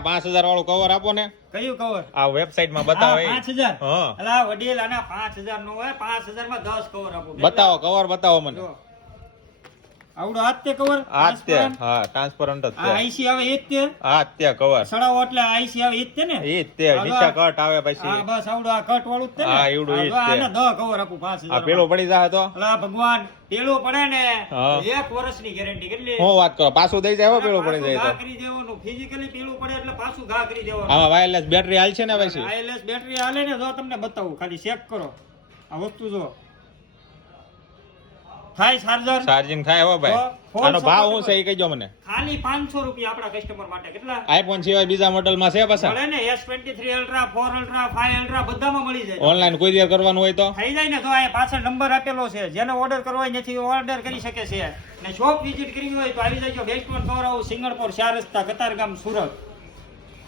5000 વાળું કવર આપો ને. કયું કવર? આ વેબસાઈટ માં બતાવે. 5000. હા અલા વડીલ આના 5000 નો હોય. 5000 માં 10 કવર આપો. બતાવો કવર બતાવો મને. જો. આવડો હાથ તે કવર? આ તે હા ટ્રાન્સપરન્ટ જ આ છે. આઈસી આવે એ જ તે. આ તે કવર સડાવો એટલે આઈસી આવે એ જ તે ને. એ જ તે નીચે કટ આવે પછી. હા બસ આવડો આ કટ વાળું જ તે ને. હા, એવડું ઈ જ તે. આને 10 કવર આપું 5000. આ પેલું પડી જાય તો અલા ભગવાન પેલું પડે ને હા. 1 વર્ષની ગેરંટી કેટલી? હું વાત કરો પાછું દઈ જાય હો પેલું પડી જાય ઘા તો. કરી દેવાનું. ફિઝિકલી પેલું પડે એટલે પાછું ઘા કરી દેવાનું. આમાં વાયરલેસ બેટરી હાલ છે ને પછી. આઈએલએસ બેટરી હાલે ને જો તમને બતાવું ખાલી ચેક કરો આ વસ્તુ જો થાય ચાર્જર ચાર્જિંગ થાય હો ભાઈ. ફોન આનો ભાવ support શું છે એ કહેજો મને. ખાલી 500 રૂપિયા આપણા કસ્ટમર માટે. કેટલા? આઈફોન સિવાય બીજા મોડેલમાં છે પાછા. મળે ને S23 અલ્ટ્રા 4 અલ્ટ્રા 5 અલ્ટ્રા બધામાં મળી જાય. ઓનલાઈન કુરિયર કરવાનું હોય તો થઈ જાય ને તો આ પાછળ નંબર આપેલો છે જેને ઓર્ડર કરવો હોય નથી ઓર્ડર કરી શકે છે ને શોપ વિઝિટ કરવી હોય તો આવી જાય best one cover house Singanpor 4 રસ્તા કતારગામ સુરત.